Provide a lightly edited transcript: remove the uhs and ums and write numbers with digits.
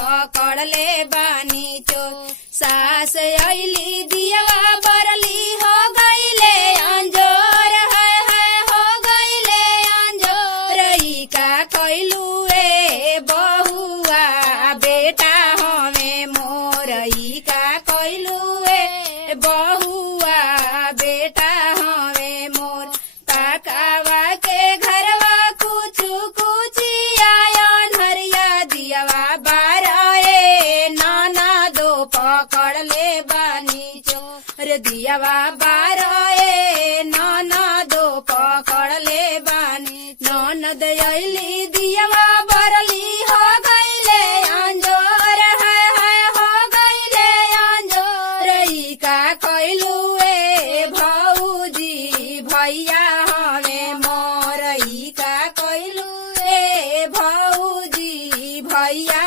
पकड़ ले बानी चोर। सास अइली दियवा बरली हो गईले अंजोर, है हो गईले अंजोर। ई का कइलू ए बहुआ बेटा हमें मोर, ई का कइलू ए बहुआ बेटा हमें मोर। काकावा के घरवा कुछु कुचिया अनहरिया दियवा बारए नाना दो पकड़ ले बानी चोर। दियवा बारए नाना दो पकड़ ले बानी। ननद अइली दियवा बरली हो गईले अंजोर, है हो गईले अंजोर। ई का कइलू ए भौजी भैया हमें मोर, ई का कइलू ए भौजी भैया